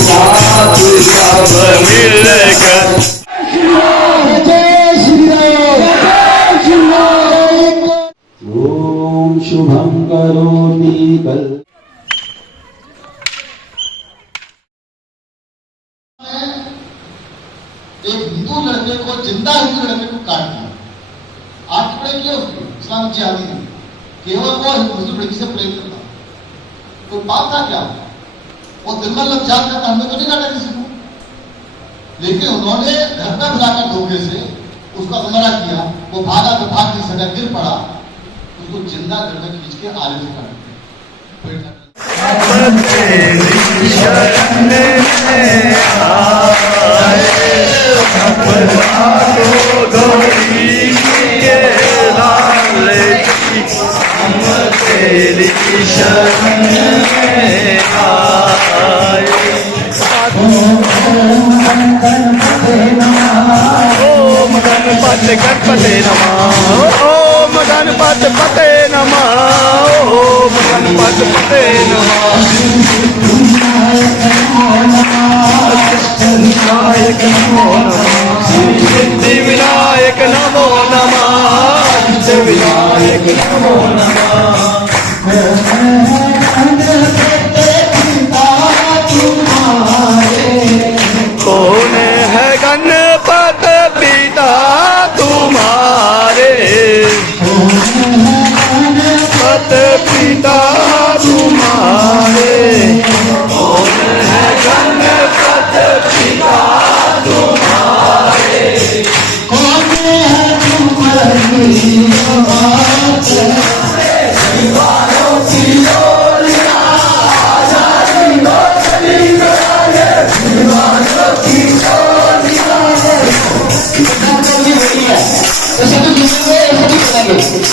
साथ सब मिलकर। ओम शुभम करोति कल। एक हिंदू लड़के को, जिंदा हिंदू लड़के को काट दिया, 8 टुकड़े किए उसके, इस्लाम जिहादी ने, केवल वो मुस्लिम लड़की से प्रेम करता। तो बात था क्या? वो दिल में लग जाता, हमने तो नहीं काटा किसी को, लेकिन उन्होंने घर में बुलाकर धोखे से उसका हमला किया। वो भागा तो भाग नहीं सका, गिर पड़ा, उसको जिंदा घर में खींच के आले से काट दिया। गणपते नमः। ओम गणपते नमः। ओम गणपते नमः। विनायक नमो नमः। सिद्धि विनायक नमो नमः। सिद्धि विनायक नमो नमः। कौन है गणपत पिता तुम्हारे? गणपत पिता तुम्हारे। कौन है गणपत पिता तुम्हारे? कौन है तुम्हारी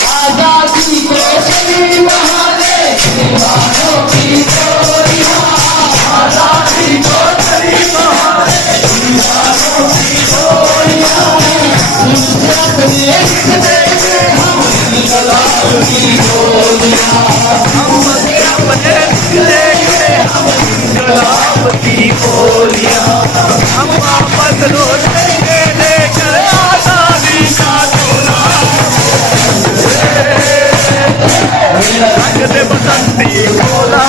आजादी को सभी बहाने, दीवानों की गोलियां, आजादी को सभी बहाने, दीवानों की गोलियां, हम इंकलाब की गोलियां, हम अपने लेंगे, हम इंकलाब की गोलियां, हम वापस लौटेंगे लेकर आजादी का रंग दे बसंती बोला,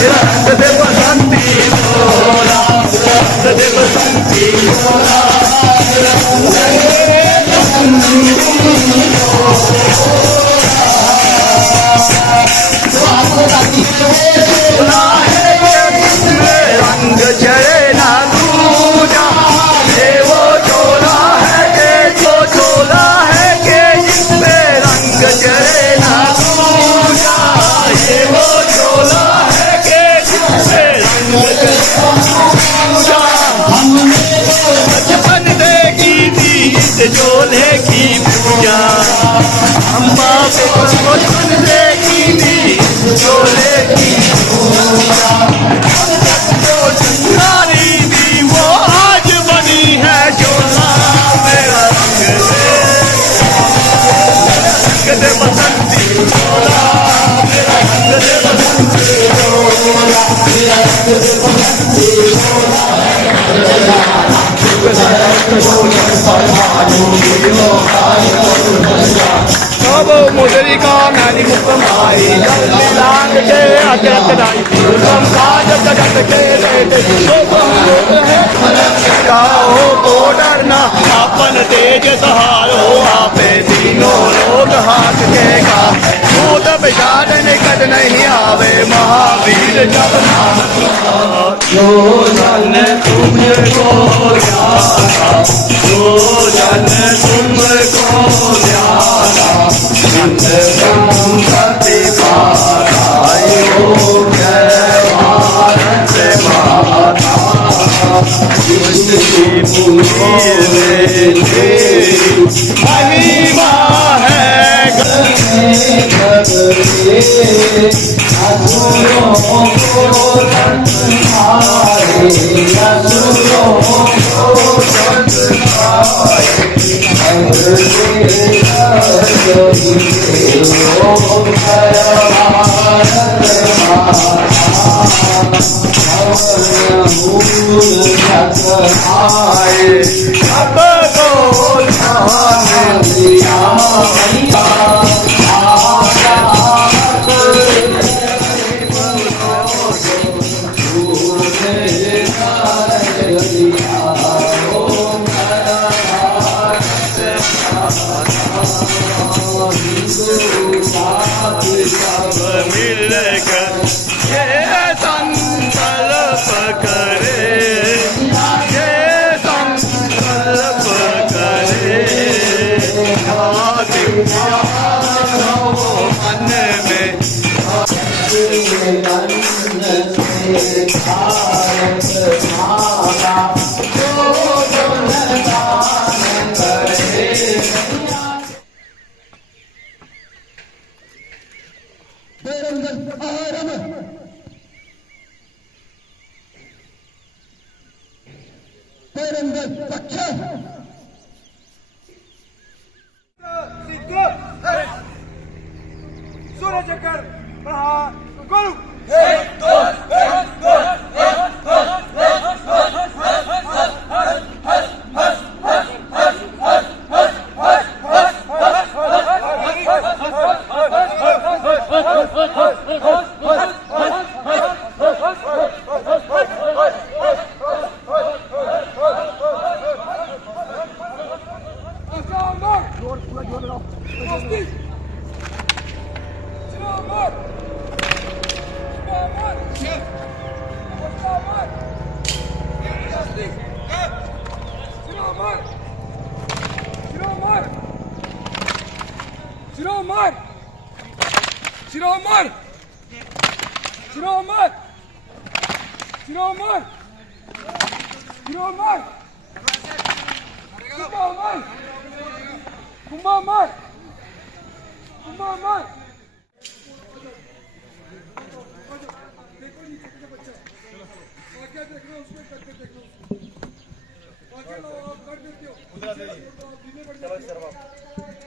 रंग दे बसंती बोला, रंग दे बसंती बोला, रंग चढ़े ना दूजा, ये वो चोला है के जो चोला है के जिसमें रंग चढ़े ना दूजा, ये वो चोला है के जिसमें रंग दूजा। हमने बचपन देखी थी इस चोले की पूजा, हम बाप बचपन देखी थी इस चोले की पूजा। नारी भी वो आज बनी है चोला, मेरा रंग दे बसंती चोला, मेरा रंग दे बसंती चोला, मेरा रंग दे बसंती चोला। सबो मुदरी का नानी मुकमाई, जल्दी लांग के अजत नाई, हम काज कजत के लेते, हम लोग हैं गाओ को डरना, अपन तेज सहारो, आपे तीनों लोग हाथ के गा, भूत पिशाच निकट नहीं आवे, महावीर जब नाम जो जन तुमको ध्याना, जो जन तुमको ध्याना, नंद संपत्ति पाना, योग भारत माता, जिसकी पूरी महिमा है असुरों को संहारे, असुरों को संहारे, भारत माता। आए सबको ध्यान दिया मिलकर ये संकल्प करे, ये संकल्प करे, मन में सूर्यचक्र प्रहार करो।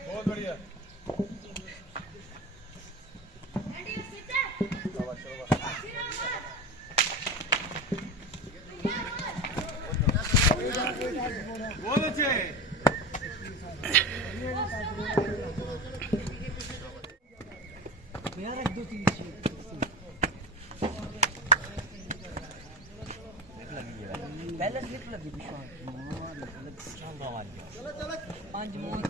बहुत बढ़िया। बहुत अच्छे। पहले स्लिप लगी पांच महीने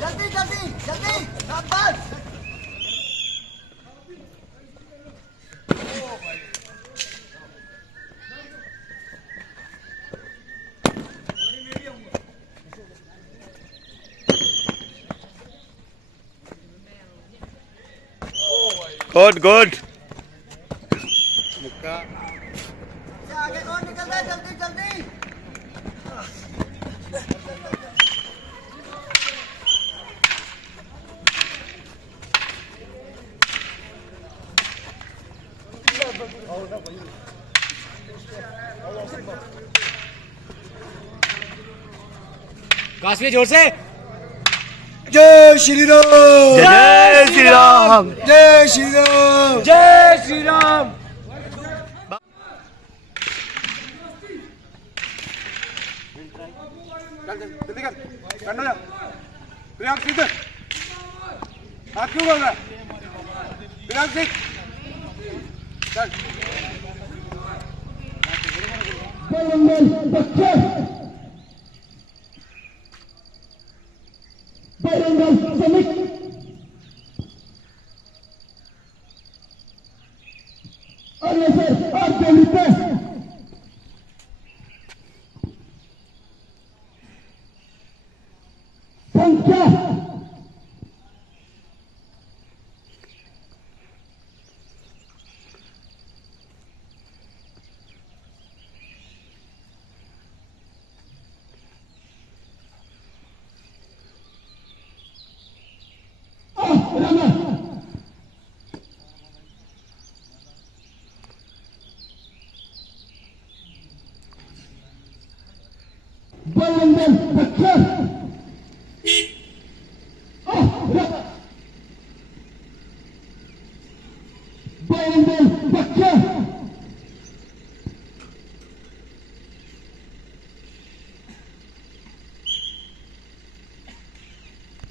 जल्दी जल्दी जल्दी शाबाश। Good good. आगे कौन निकल रहा है? जल्दी जल्दी। काशवी जोर से। जय श्री राम, जय श्री राम, जय श्री राम, जय श्री राम। जल्दी कर, करना जा। प्रियांक सीधे हाथ क्यों कर रहा है? प्रियांक सीध चल।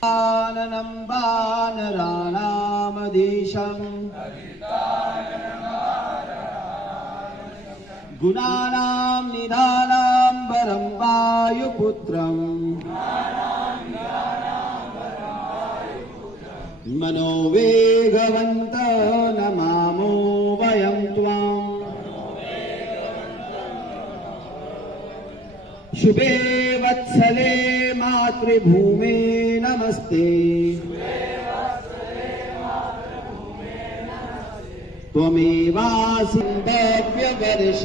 आननं वानराणामधीशं गुणानां निधानां वरं वायुपुत्रं मनोवेगवन्त नमामो वयं त्वाम् शुभे वत्सले मातृभूमे नमस्ते त्वमेवासि दिव्यवर्ष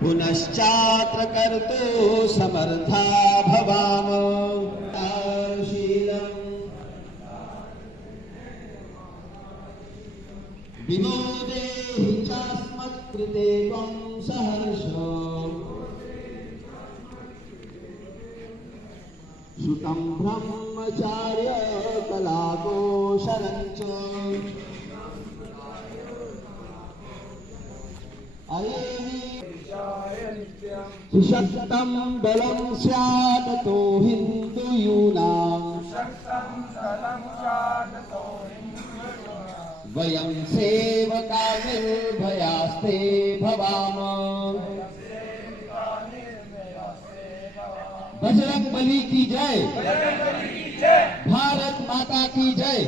पुनश्चात्र कर्तु समर्था भवाम शीलम् विमोदेहि चास्मत्कृते त्वं सहर्ष श्रुतं ब्रह्मचार्य कलाकोशरं च सुशक्तं बलं स्यात् तो हिन्दुयूनां वयं सेवका निर्भयास्ते भवाम बजरंग बली की जय भारत माता की जय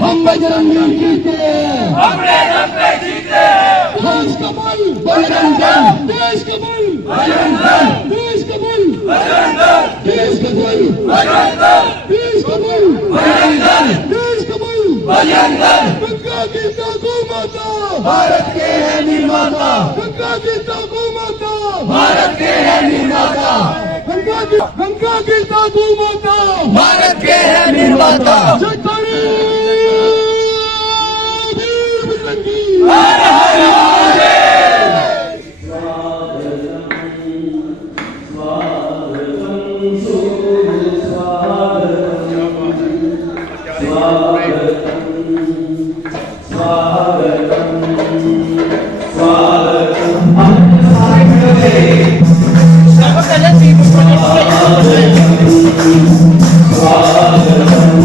हम बजरंगी जीते अपने दम पे जीते देश का बल बजरंग दल देश का बल बजरंग दल देश का बल बजरंग दल देश का बल बजरंग दल देश का बल बजरंग दल देश का बल बजरंग दल गंगा की गौ माता भारत के है निर्माता गंगा की गौ माता भारत के है निर्माता गंगा की गौ माता भारत के है निर्माता हर हर स्वागतम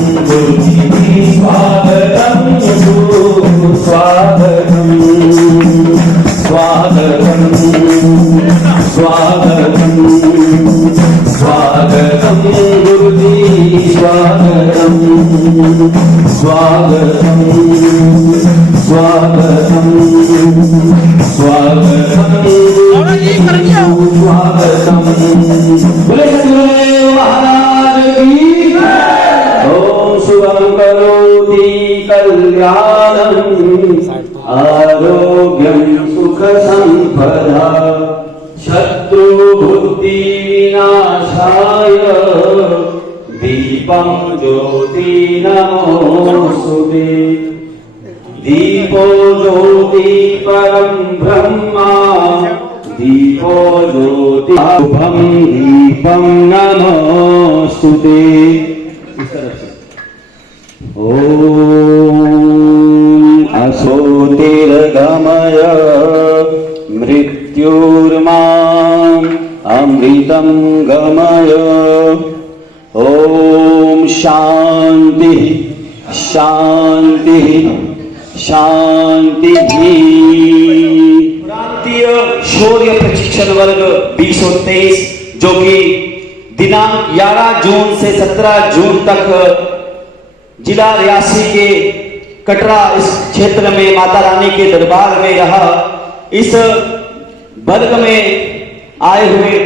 गुरुजी स्वागतम स्वागतम स्वागतम स्वागतम स्वागतम बोले सद्गुरुदेव महाराज की ओम शुभम करोति कल्याणम आरोग्यम सुख संपदा शत्रु बुद्धि विनाशाय दीपं ज्योति नमोस्तुते दीपो ज्योति परम ब्रह्मा दीपो ज्योति शुभम दीपं नमोस्तुते। इस तरफ से ॐ असोतिर्गमय मृत्युर्माम् अमृतं गमय। ॐ शान्तिः शान्तिः शान्तिः। प्रांतीय शौर्य प्रशिक्षण वर्ग 2023 जो कि दिनांक 11 जून से 17 जून तक जिला रियासी के कटरा इस क्षेत्र में माता रानी के दरबार में रहा। इस वर्ग में आए हुए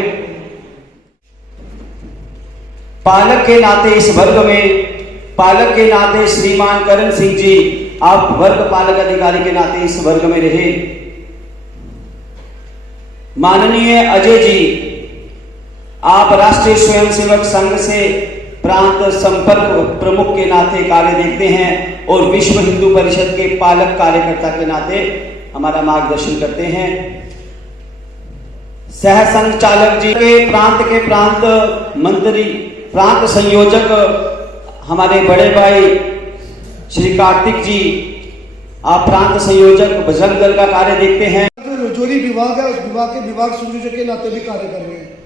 पालक के नाते इस वर्ग में पालक के नाते श्रीमान करण सिंह जी, आप वर्ग पालक अधिकारी के नाते इस वर्ग में रहे। माननीय अजय जी, आप राष्ट्रीय स्वयंसेवक संघ से प्रांत संपर्क प्रमुख के नाते कार्य देखते हैं और विश्व हिंदू परिषद के पालक कार्यकर्ता के नाते हमारा मार्गदर्शन करते हैं। सह संचालक जी के प्रांत मंत्री, प्रांत संयोजक हमारे बड़े भाई श्री कार्तिक जी, आप प्रांत संयोजक बजरंग दल का कार्य देखते हैं। रजौरी विभाग है, उस विभाग के विभाग संयोजक के नाते भी कार्य कर रहे हैं।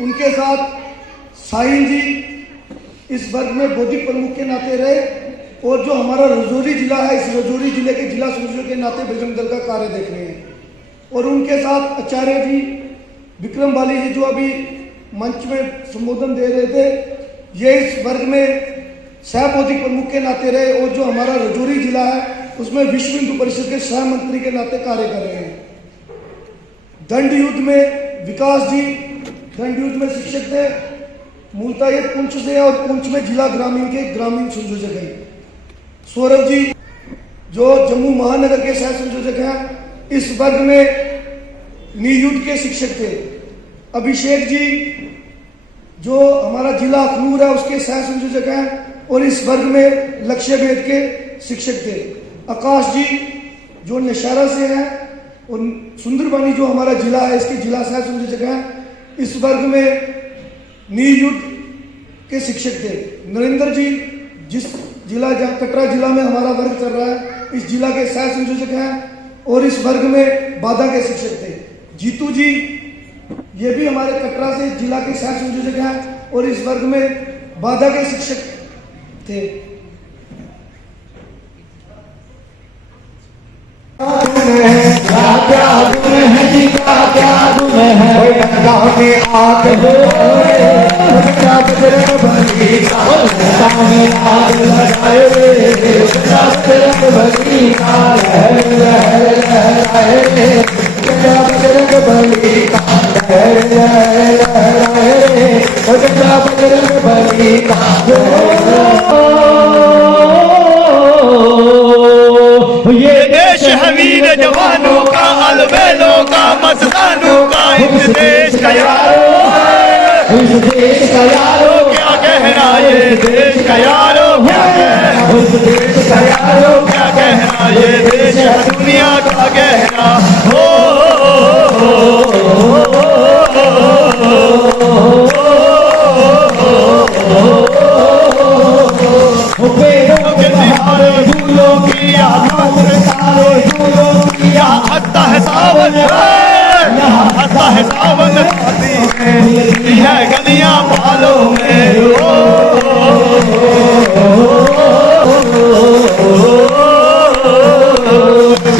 उनके साथ साहिल जी इस वर्ग में बौद्धिक प्रमुख के नाते रहे और जो हमारा रजौरी जिला है, इस रजौरी जिले के जिला संयोजक के नाते बजरंग दल का कार्य देख रहे हैं। और उनके साथ आचार्य जी विक्रम बाली जी जो अभी मंच में संबोधन दे रहे थे, ये इस वर्ग में सह बौद्धिक प्रमुख के नाते रहे और जो हमारा रजौरी जिला है उसमें विश्व हिंदू परिषद के सह मंत्री के नाते कार्य कर रहे हैं। दंड युद्ध में विकास जी दंड युद्ध में शिक्षक थे, मूलतः ये पुंछ से और पुंछ में जिला ग्रामीण के ग्रामीण संयोजक हैं। सौरभ जी जो जम्मू महानगर के सह संयोजक हैं, इस वर्ग में नियुक्त के शिक्षक थे। अभिषेक जी जो हमारा जिला अखनूर है उसके सह संयोजक हैं और इस वर्ग में लक्ष्य भेद के शिक्षक थे। आकाश जी जो नशारा से हैं और सुंदरबानी जो हमारा जिला है इसके जिला सह संयोजक हैं, इस वर्ग में नियुक्त के शिक्षक थे। नरेंद्र जी जिस जिला कटरा जिला में हमारा वर्ग चल रहा है, इस जिला के सह संयोजक हैं और इस वर्ग में बाधा के शिक्षक थे। जीतू जी ये भी हमारे कटरा से जिला के सह संयोजक हैं और इस वर्ग में बाधा के शिक्षक थे। ये देश है वीर जवानों का, अलबेलों का, मस्तानों का, इस देश का यारो, इस देश का यारो क्या कहना, ये देश का यारो क्या कहना, उस देश का यारो क्या कहना, ये देश है दुनिया का कहना। हो फूलों की यहाँ आता है सावन, यहाँ आता है सावन, आती है गलियां बालों में।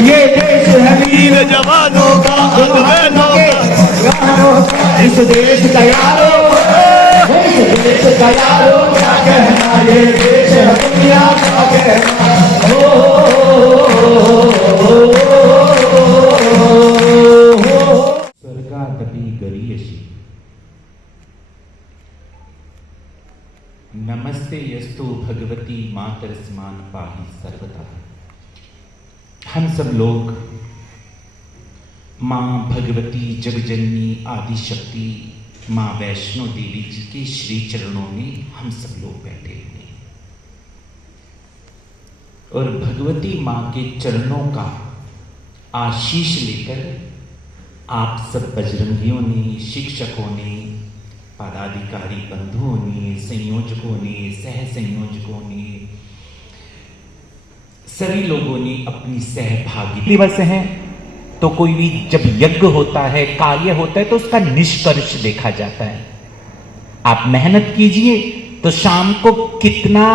ये देश है वीर जवानों का, अलबेलों का, इस देश का यारो, इस देश का यारो क्या कहना, ये देश है दुनिया का कहना। स्वर्गादपि गरीयसी। नमस्ते यस्तु भगवती मातरस्मान पाहि सर्वदा। हम सब लोग माँ भगवती जगजननी आदि शक्ति माँ वैष्णो देवी जी के श्री चरणों में हम सब लोग बैठे हुए हैं और भगवती माँ के चरणों का आशीष लेकर आप सब बजरंगियों ने, शिक्षकों ने, पदाधिकारी बंधुओं ने, संयोजकों ने, सह संयोजकों ने, सभी लोगों ने अपनी सहभागिता दिवस है तो कोई भी जब यज्ञ होता है, कार्य होता है तो उसका निष्कर्ष देखा जाता है। आप मेहनत कीजिए तो शाम को कितना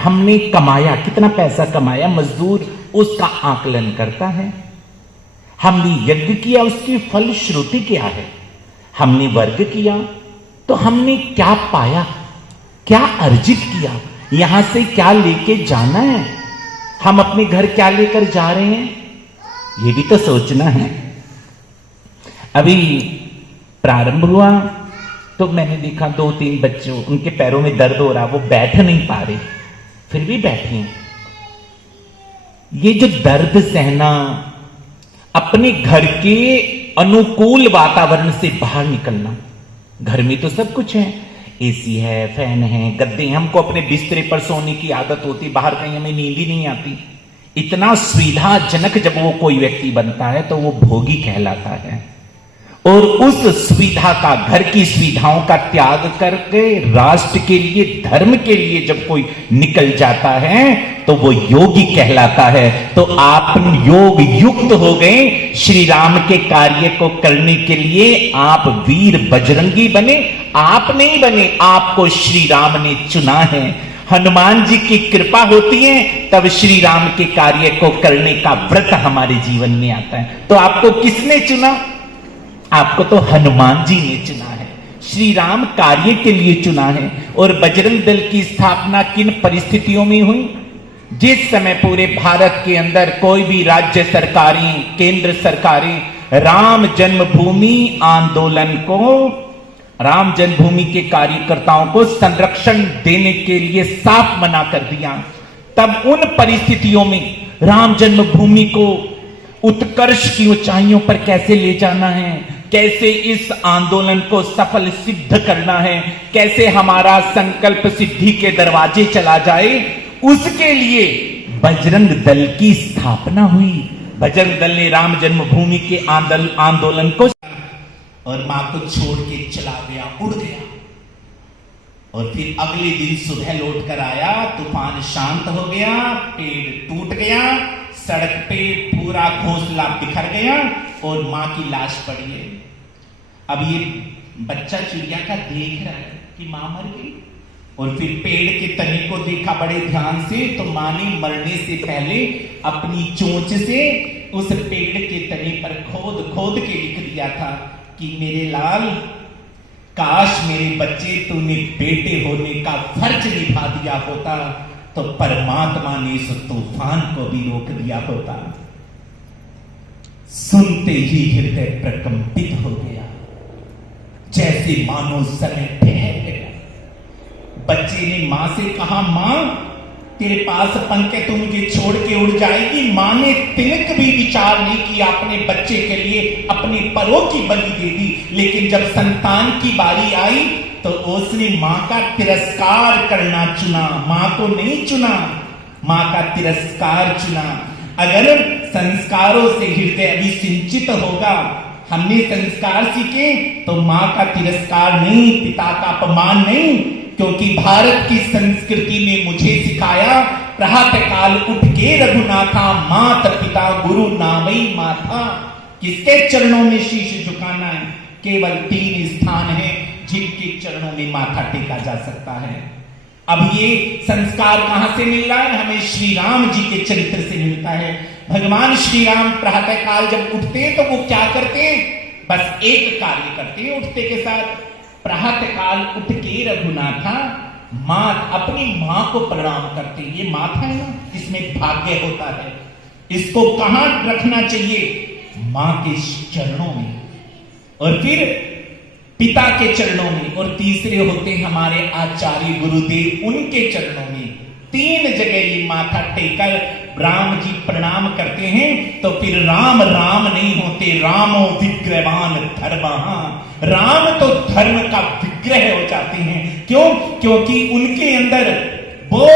हमने कमाया, कितना पैसा कमाया, मजदूर उसका आकलन करता है। हमने यज्ञ किया, उसकी फलश्रुति क्या है। हमने वर्ग किया तो हमने क्या पाया, क्या अर्जित किया, यहां से क्या लेके जाना है, हम अपने घर क्या लेकर जा रहे हैं, ये भी तो सोचना है। अभी प्रारंभ हुआ तो मैंने देखा 2-3 बच्चों, उनके पैरों में दर्द हो रहा, वो बैठ नहीं पा रहे, फिर भी बैठे हैं। ये जो दर्द सहना, अपने घर के अनुकूल वातावरण से बाहर निकलना। घर में तो सब कुछ है, एसी है, फैन है, गद्दे, हमको अपने बिस्तरे पर सोने की आदत होती, बाहर कहीं हमें नींद ही नहीं आती। इतना सुविधाजनक जब वो कोई व्यक्ति बनता है तो वो भोगी कहलाता है। और उस सुविधा का, घर की सुविधाओं का त्याग करके राष्ट्र के लिए, धर्म के लिए जब कोई निकल जाता है तो वो योगी कहलाता है। तो आप योग युक्त हो गए, श्री राम के कार्य को करने के लिए आप वीर बजरंगी बने। आप नहीं बने, आपको श्री राम ने चुना है। हनुमान जी की कृपा होती है तब श्री राम के कार्य को करने का व्रत हमारे जीवन में आता है। तो आपको किसने चुना? आपको तो हनुमान जी ने चुना है, श्री राम कार्य के लिए चुना है। और बजरंग दल की स्थापना किन परिस्थितियों में हुई? जिस समय पूरे भारत के अंदर कोई भी राज्य सरकारें, केंद्र सरकारें राम जन्मभूमि आंदोलन को, राम जन्मभूमि के कार्यकर्ताओं को संरक्षण देने के लिए साफ मना कर दिया, तब उन परिस्थितियों में राम जन्मभूमि को उत्कर्ष की ऊंचाइयों पर कैसे ले जाना है, कैसे इस आंदोलन को सफल सिद्ध करना है, कैसे हमारा संकल्प सिद्धि के दरवाजे चला जाए, उसके लिए बजरंग दल की स्थापना हुई। बजरंग दल ने राम जन्मभूमि के आंदोलन को, और मां को छोड़ के चला गया, उड़ गया। और फिर अगले दिन सुबह लौट कर आया, तूफान शांत हो गया, पेड़ टूट गया, सड़क पे पूरा घोंसला बिखर गया और मां की लाश पड़ी है। अब ये बच्चा चिड़िया का देख रहा है कि मां मर गई, और फिर पेड़ के तने को देखा बड़े ध्यान से, तो मां ने मरने से पहले अपनी चोंच से उस पेड़ के तने पर खोद खोद के लिख दिया था कि मेरे लाल, काश मेरे बच्चे तूने बेटे होने का फर्ज निभा दिया होता तो परमात्मा ने इस तूफान को भी रोक दिया होता। सुनते ही हृदय प्रकंपित हो गया, जैसे मानो समय ठहर गया। बच्चे ने मां से कहा, मां तेरे पास पंख है, तू मुझे छोड़ के उड़ जाएगी। मां ने तिनक भी विचार नहीं किया, अपने बच्चे के लिए अपने परों की बलि दे दी। लेकिन जब संतान की बारी आई तो उसने मां का तिरस्कार करना चुना, मां को नहीं चुना, मां का तिरस्कार चुना। अगर संस्कारों से हृदय अभी सिंचित होगा, हमने संस्कार सीखे तो मां का तिरस्कार नहीं, पिता का अपमान नहीं, क्योंकि भारत की संस्कृति ने मुझे सिखाया, प्रभात काल उठ के रघुनाथा, माता पिता गुरु नामई माथा। किसके चरणों में शीश झुकाना है? केवल 3 स्थान हैं जिनके चरणों में माथा टेका जा सकता है। अब ये संस्कार कहां से मिल रहा है? हमें श्री राम जी के चरित्र से मिलता है। भगवान श्री राम प्रातः काल जब उठते हैं तो वो क्या करते हैं? बस एक कार्य करते हैं उठते के साथ, प्रातः काल उठ के रघुनाथा, मां, अपनी मां को प्रणाम करते हैं। ये माथा है ना, इसमें भाग्य होता है, इसको कहां रखना चाहिए? मां के चरणों में, और फिर पिता के चरणों में, और तीसरे होते हैं हमारे आचार्य गुरुदेव, उनके चरणों में। 3 जगह ये माथा टेकर राम जी प्रणाम करते हैं। तो फिर राम राम नहीं होते, रामो विग्रहवान धर्मः, राम तो धर्म का विग्रह हो जाते हैं। क्यों? क्योंकि उनके अंदर वो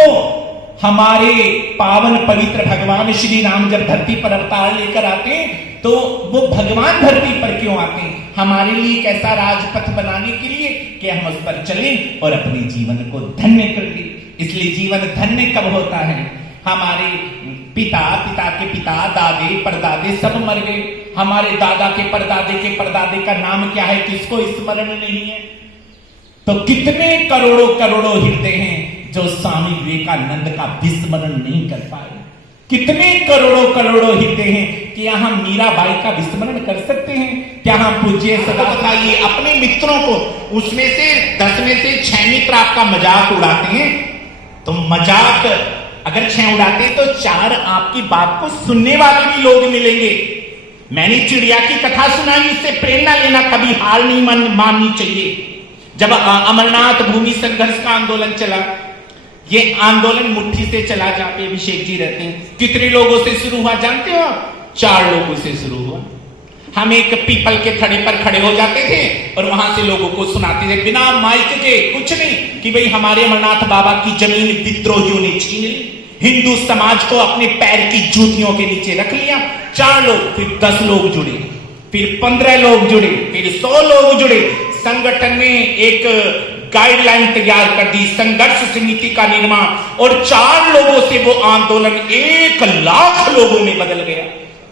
हमारे पावन पवित्र भगवान श्री राम जब धरती पर अवतार लेकर आते हैं तो वो भगवान धरती पर क्यों आते हैं? हमारे लिए एक ऐसा राजपथ बनाने के लिए कि हम उस पर चलें और अपने जीवन को धन्य कर दें। इसलिए जीवन धन्य कब होता है? हमारे पिता, पिता के पिता, दादे परदादे सब मर गए। हमारे दादा के परदादे का नाम क्या है, किसको स्मरण नहीं है? तो कितने करोड़ों करोड़ों हृदय हैं जो स्वामी विवेकानंद का विस्मरण नहीं कर पाए। कितने करोड़ों करोड़ों हृदय हैं कि यहां मीराबाई का विस्मरण कर सकते हैं क्या? हम पूज्य सदा बताइए अपने मित्रों को, उसमें से 10 में से 6 मित्र आपका मजाक उड़ाते हैं, तो मजाक अगर 6 उड़ाते हैं तो 4 आपकी बात को सुनने वाले भी लोग मिलेंगे। मैंने चिड़िया की कथा सुनाई, इससे प्रेरणा लेना, कभी हार नहीं माननी चाहिए। जब अमरनाथ भूमि संघर्ष का आंदोलन चला, ये आंदोलन मुट्ठी से चला, जहां पे अभिषेक जी रहते हैं, कितने लोगों से शुरू हुआ जानते हो? 4 लोगों से शुरू हुआ। हम एक पीपल के थड़े पर खड़े हो जाते थे और वहां से लोगों को सुनाते थे बिना माइक के, कुछ नहीं, कि भाई हमारे अमरनाथ बाबा की जमीन विद्रोहियों ने छीन ली, हिंदू समाज को अपने पैर की जूतियों के नीचे रख लिया। 4 लोग, फिर 10 लोग जुड़े, फिर 15 लोग जुड़े, फिर 100 लोग जुड़े। संगठन ने एक गाइडलाइन तैयार कर दी, संघर्ष समिति का निर्माण, और 4 लोगों से वो आंदोलन 1 लाख लोगों में बदल गया।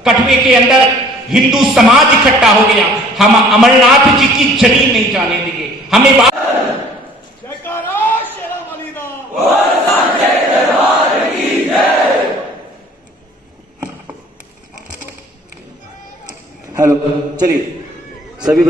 कठवे के अंदर हिंदू समाज इकट्ठा हो गया। हम अमरनाथ जी की जमीन नहीं जाने देंगे। हमें हेलो, चलिए सभी